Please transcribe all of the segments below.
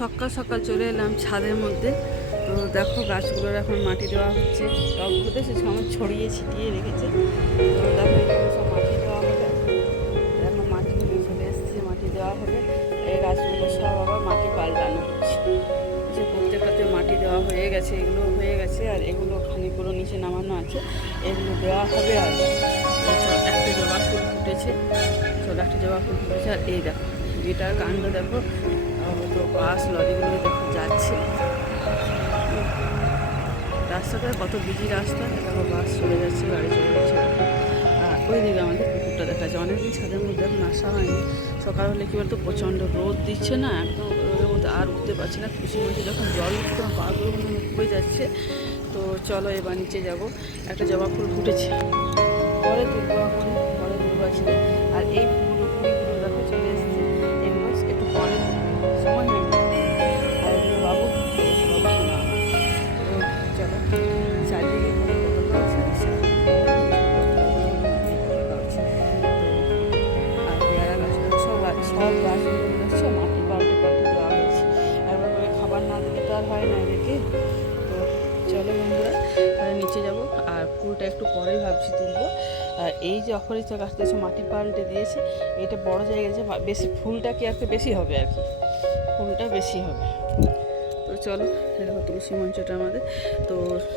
সকাল সকাল চলে এলাম ছাদের মধ্যে। তো দেখো গাছগুলোর এখন মাটি দেওয়া হচ্ছে, টবগুলোতে সে সময় ছড়িয়ে ছিটিয়ে রেখেছে। তো দেখো এখানে সব মাটি দেওয়া হবে। দেখো মাটি নিয়ে চলে এসছে, মাটি দেওয়া হবে। এই গাছগুলো সব আবার মাটি পাল্টানো হচ্ছে, যে প্রত্যেকটাতে মাটি দেওয়া হয়ে গেছে, এগুলো হয়ে গেছে। আর এগুলো খানিকগুলো নিচে নামানো আছে, এগুলো দেওয়া হবে। আর একটা জবা ফুল ফুটেছে, ছোট একটা জবা ফুল ফুটেছে। আর এই দেখো এটার কাণ্ড দেখো, তো বাস লরিগুলো দেখো যাচ্ছে রাস্তাটা, কত বিজি রাস্তা। দেখো বাস চলে যাচ্ছে, গাড়ি চলে যাচ্ছে। আর ওই দিকে আমাদের পুকুরটা দেখা যাচ্ছে। অনেকদিন ছাদের মধ্যে এখন আসা হয়নি। সকাল হলে কী বলতো, প্রচণ্ড রোদ দিচ্ছে না, একদম রোদের মধ্যে আর উঠতে পারছি না। খুশি মধ্যে যখন জল উঠতে পাগুলো মনে উঠে যাচ্ছে। তো চলো এবার নিচে যাবো। একটা জবা ফুল ফুটেছে, পরে তুলবো, এখন পরে তুলবো আসলে। আর এই ফুলগুলো কুড়িগুলো দেখো চলে এসছে, এগুলো একটু পরে সময় নেই। আর এগুলো বাবু বাবু শোনা। তো চলো চারদিকে কতটা আছে। আর পেয়ারা গাছগুলো সব গাছগুলো দেখছো মাটি পাল্টে পাল্টে দেওয়া হয়েছে। একবার করে খাবার না দিলে তো আর হয় না এদেরকে। তো চলো বন্ধুরা তাহলে নিচে যাব। আর ফুলটা একটু পরেই ভাবছি তুলবো। আর এই যে অপরিচিত গাছটা এসে মাটি পাল্টে দিয়েছে, এটা বড় জায়গায় যে বেশি ফুলটা কি আর কি বেশি হবে, আর কি ফুলটা বেশি হবে। তো চলো দেখো তুলসী মঞ্চটা আমাদের। তো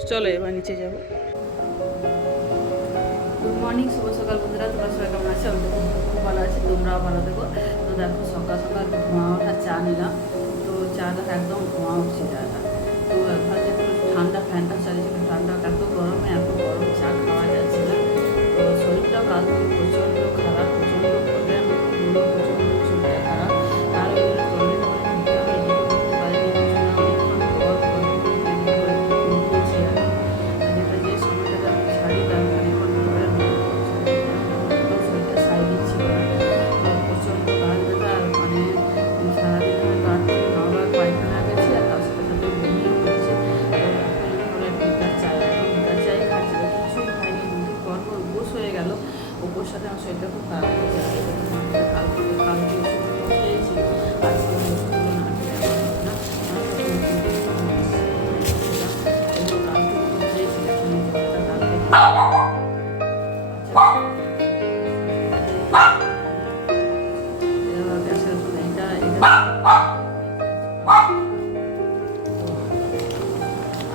চলো এবার নিচে যাব। গুড মর্নিং, শুভ সকাল বন্ধুরা, তোমরা সবাই কেমন আছো? আমি তো খুব ভালো আছি, তোমরাও ভালো থেকো। তো দেখো সকাল সকাল ধোঁয়া ওঠা চা নিলাম। তো চাটা একদম ধোঁয়া উঠছে চাটা। তো এখন একটু ঠান্ডা, ফ্যানটা চালিয়েছে, ঠান্ডা, এত গরমে এত গরম চা খাওয়া যাচ্ছে না। তো শরীরটাও কাল থেকে প্রচণ্ড খারাপ, প্রচণ্ড প্রবলেম, এগুলো প্রচণ্ড শরীরটা খারাপ। আর ওইগুলো প্রবলেম করে দিতে হবে, এদিকে করতে পারিনি অনেকক্ষণ পর ঘুমিয়েছি। যেটা যে সময়টা আমি ছাড়ি তার খানিক্ষণ পরে শরীরটা সাইডে ছিল না। প্রচণ্ড গাছ ব্যথা, আর মানে সারাদিন হয়তো 8 থেকে 9 বার পায়খানা গেছে, আর তার সাথে সাথে বমিও হয়েছে। লিটার চাই, এখন লিটার চাই খাচ্ছি, কিছুই খাইনি। গর্ব উপোস হয়ে গেল, উপোস সাথে আমার শরীরটা খুব খারাপ হয়েছে। কালকে ওষুধগুলো খেয়েছি, আজকে ওষুধগুলো না খেলে আমার হবে না। এগুলো কালকে ওষুধ খেয়েছি, এখন কালকে গ্যাসের ওষুধ এইটা এটা।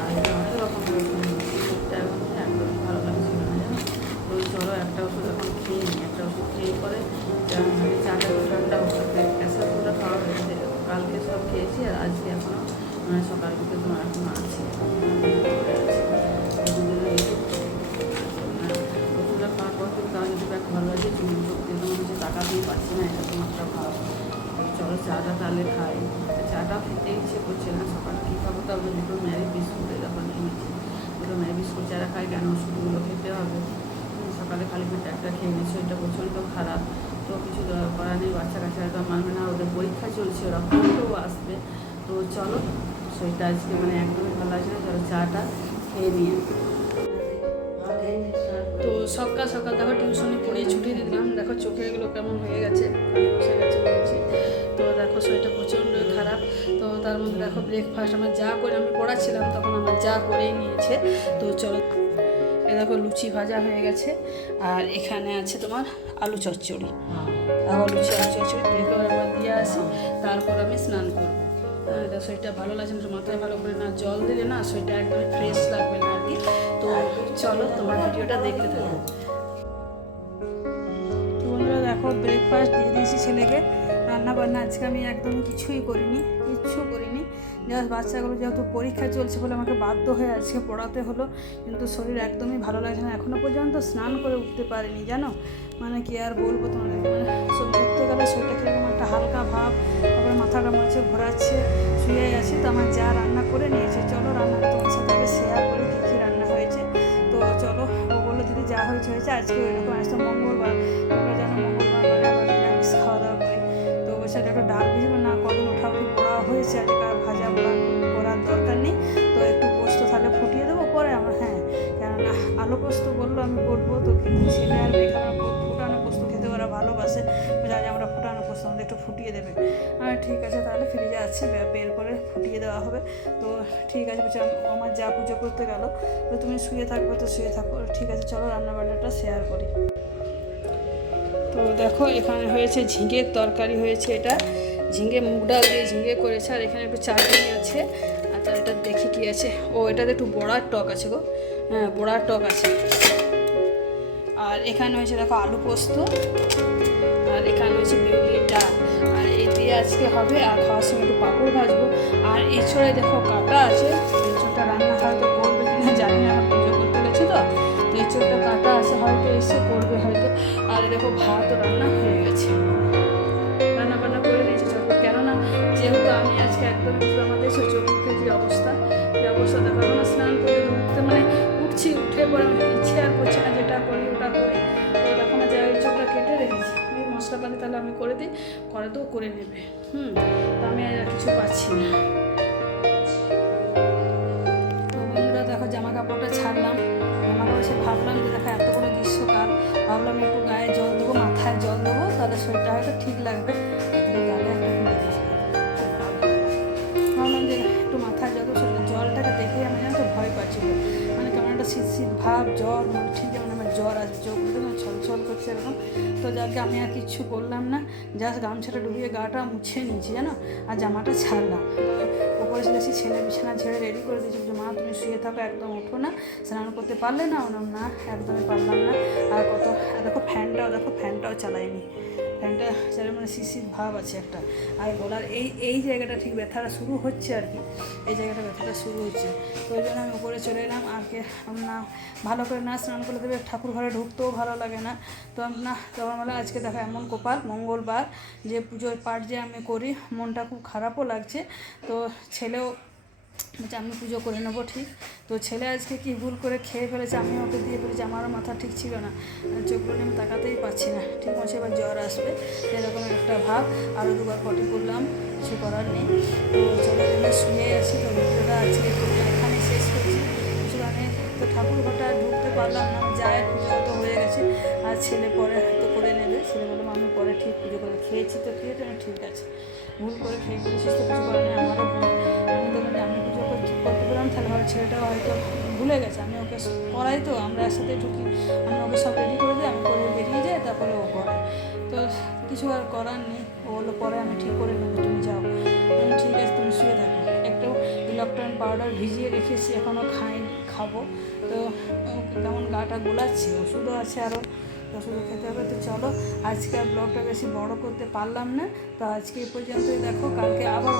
আর এটা অনেক রকমের ওষুধ, ওষুধটা এখন একদমই ভালো লাগছিল না, জানো। তো চলো একটা ওষুধ এখন খেয়ে নিই, একটা ওষুধ খেয়ে পরে চাটা ঠান্ডা ওষুধ গ্যাসের ওষুধটা খাওয়া হয়েছে, কালকে সব খেয়েছি। আর আজকে এখনও সকাল থেকে তোমার এখনও আছে, ওষুধটা খাওয়ার পর কিন্তু তার যদি ব্যাগ ভালো আছে, তুমি সত্যি তোমার কিছু তাকাতেই পারছি না, এটা তোমারটা ভাব। চলো চাটা তাহলে খাই। চাটা খেতে ইচ্ছে করছে না, সকালে কী খাবো? তাহলে দুটো ম্যারি বিস্কুট যখন নিয়েছি, দুটো ম্যারি বিস্কুট চারা খাই, কেন ওষুধগুলো খেতে হবে। সকালে খালি পেটে একটা খেয়ে নিচ্ছি, ওইটা প্রচণ্ড খারাপ। তো কিছু করার নেই, বাচ্চা কাচ্চারা মানবে না, ওদের পরীক্ষা চলছে, ওরা পড়তেও আসবে। তো চলো শরীরটা আজকে মানে একদমই ভালো লাগছে না, চলো চাটা খেয়ে নিয়ে। তো সকাল সকাল দেখো টিউশনি পড়িয়ে ছুটিয়ে দিলাম। দেখো চোখে এগুলো কেমন হয়ে গেছে, কালি বসে গেছে বলছি। তো দেখো শরীরটা প্রচণ্ড খারাপ। তো তার মধ্যে দেখো ব্রেকফাস্ট আমার যা করে, আমি পড়াচ্ছিলাম তখন আমার যা করেই নিয়েছে। তো চলো এ দেখো লুচি ভাজা হয়ে গেছে, আর এখানে আছে তোমার আলু চচ্চড়ি। দেখো লুচি আলু চচ্চড়ি ব্রেকফাস্ট একবার দিয়ে আসি, তারপর আমি স্নান করবো। এটা শরীরটা ভালো লাগছে না, মাথায় ভালো করে না জল দিলে না শরীরটা একদমই ফ্রেশ লাগবে না আর কি। তো চলো তোমার ভিডিওটা দেখতে থাকো। তো বন্ধুরা দেখো ব্রেকফাস্ট দিয়ে দিয়েছি ছেলেকে। রান্না বান্না আজকে আমি একদমই কিচ্ছু করিনি। জাস্ট বাচ্চাগুলো যেহেতু পরীক্ষা চলছে বলে আমাকে বাধ্য হয়ে আজকে পড়াতে হলো, কিন্তু শরীর একদমই ভালো লাগছে না, এখনও পর্যন্ত স্নান করে উঠতে পারিনি, জানো। মানে কি আর বলবো তোমাদেরকে, মানে উঠতে গেলে শরীরটা কীরকম একটা হালকা ভাব, তারপরে মাথাটা মনে হচ্ছে ঘোরাচ্ছে, শুয়ে আছি। তো আমার যা রান্না করে নিয়েছে, চলো রান্নাটা তোমার সাথে শেয়ার করি কী কী রান্না হয়েছে। তো চলো, ও বললো দিদি যা হয়েছে হয়েছে, আজকে ওইরকম আসতো মঙ্গলবার, তোমরা জানো মঙ্গলবার মানে আমরা নিরামিষ খাওয়া দাওয়া করি। তো বলছে একটু ডাল ভিজবে না, কদিন ওঠাউঠি পড়া হয়েছে, আজকে আর ভাজা করার দরকার নেই, তো একটু পোস্ত তাহলে ফুটিয়ে দেবো পরে আমরা। হ্যাঁ, কেননা আলু পোস্ত বললো আমি করবো, তো কিন্তু ছেলে আর মেয়ে ফুটানো পোস্ত খেতে ওরা ভালো ভালোবাসে, বলছে আজ আমরা ফুটানো করছি, আমাদের একটু ফুটিয়ে দেবে। আর ঠিক আছে তাহলে ফ্রিজে আছে, বের করে ফুটিয়ে দেওয়া হবে। তো ঠিক আছে, বলছে আমার যা পুজো করতে গেল, তো তুমি শুয়ে থাকবে তো শুয়ে থাকো। ঠিক আছে চলো রান্নাবান্নাটা শেয়ার করি। তো দেখো এখানে হয়েছে ঝিঙের তরকারি হয়েছে, এটা ঝিঙে মুগ ডাল দিয়ে ঝিঙে করেছে, আর এখানে একটু চাটনি আছে। আচ্ছা এটা দেখি কি আছে, ও এটাতে একটু বড়ার টক আছে গো, হ্যাঁ বড়ার টক আছে। আর এখানে হয়েছে দেখো আলু পোস্ত, আর এখানে হয়েছে বিউলির ডাল, আর এই দিয়ে আজকে হবে। আর খাওয়ার সময় একটু পাঁপড় ভাজবো। আর এছাড়াই দেখো কাটা আছে, এছাড়া রান্না হয়তো করবে কিনা জানি না, আমার পুজো করতে গেছে তো এছাড়া কাটা আছে, হয়তো এসে করবে হয়তো। আর দেখো ভাতও রান্না হয়ে গেছে, রান্না বান্না করে নিয়েছে চলবে। কেননা যেহেতু আমি আজকে একদম আমাদের চোখে যে অবস্থা দেখো, না স্নান করে উঠতে মানে উঠছি, উঠে পরে ইচ্ছে আর করছে না, যেটা করি ওটা করি। তো দেখো না যাই চোখটা কেটে রেখেছি, এই মশলাপাতি তাহলে আমি করে দিই, করে তো করে নেবে। তো আমি আর কিছু পাচ্ছি না। তো বন্ধুরা দেখো জামা কাপড়টা ছাড়লাম, জামা কাপড় সে ভাবলাম যে দেখো এত বড় গ্রীষ্মকাল, ভাবলাম একটু গায়ে জল দেবো, মাথায় জল দেবো, তাহলে শরীরটা হয়তো ঠিক লাগবে। গালে একটা ভাবলাম যে একটু মাথায় জল দেবো, জলটাকে দেখে আমি জানো তো ভয় পাচ্ছিল, মানে কেমন একটা শীত শীত ভাব, জ্বর, মানে ঠিক যেমন আমার জ্বর আসবে, চোখগুলো ছলছল করছে এরকম। তো যাকে আমি আর কিচ্ছু করলাম না, জাস্ট গামছাটা ডুবিয়ে গাটা মুছে নিয়েছি জানো, আর জামাটা ছাড়লাম। তো ওপরে এসে ছেলে বিছানা ছেড়ে রেডি করে দিয়েছি, যে মা তুমি শুয়ে থাকো, একদম ওঠো না, স্নান করতে পারলে না? ওনার না একদমই পারলাম না। আর কত দেখো ফ্যানটাও চালাইনি, ফ্যানটা চালে মানে শিশির ভাব আছে একটা। আর গলার এই জায়গাটা ঠিক ব্যথাটা শুরু হচ্ছে আর কি, এই জায়গাটা ব্যথাটা শুরু হচ্ছে। তো ওই জন্য আমি উপরে চলে এলাম। আর না ভালো করে না স্নান করে দেবে, ঠাকুর ঘরে ঢুকতেও ভালো লাগে না। তো না তখন বলে আজকে দেখো এমন কপাল মঙ্গলবার যে পুজোর পাঠ যে আমি করি, মনটা খুব খারাপও লাগছে। তো ছেলেও বলছে আমি পুজো করে নেবো ঠিক। তো ছেলে আজকে কি ভুল করে খেয়ে ফেলেছে, আমি ওকে দিয়ে ফেলেছি, আমারও মাথা ঠিক ছিল না, চোখগুলো আমি তাকাতেই পাচ্ছি না, ঠিক আছে এবার জ্বর আসবে এরকম একটা ভাব। আরও দুবার পটি করলাম, কিছু করার নেই। তো চলে শুয়ে আছি। তো ভিডিওটা আজকে এখানে শেষ করছি। কিছু মানে তো ঠাকুর ঘরটা ঢুকতে পারলাম না, যায় পুজো তো হয়ে গেছে, আর ছেলে পরে হয়তো করে নেবে। ছেলে বললাম আমি পরে ঠিক পুজো করে খেয়েছি, তো খেয়েছি না ঠিক আছে, ভুল করে খেয়ে ফেলেছিস তো কিছু করে নেই, আমারও ভুল। আমি দেখলাম যে আমি পুজো করতে পেলাম, তাহলে হয়তো ছেলেটাও হয়তো ভুলে গেছে, আমি ওকে করাই তো, আমরা একসাথে ঢুকি, আমি ওকে সব রেডি করে দিই, আমি করে বেরিয়ে যাই, তারপরে ও করে। তো কিছু আর করার নেই, ও বললো পরে আমি ঠিক করে নেবো, তুমি যাও। আমি ঠিক আছে তুমি শুয়ে থাকো। একটু ইলেকট্রন পাউডার ভিজিয়ে রেখেছি, এখনও খাবো। তো কেমন গাটা গোলাচ্ছি, ওষুধও আছে আরও, ওষুধও খেতে হবে। তো চলো আজকে আর ব্লগটা বেশি বড় করতে পারলাম না, তো আজকে এই পর্যন্তই। দেখো কালকে আবার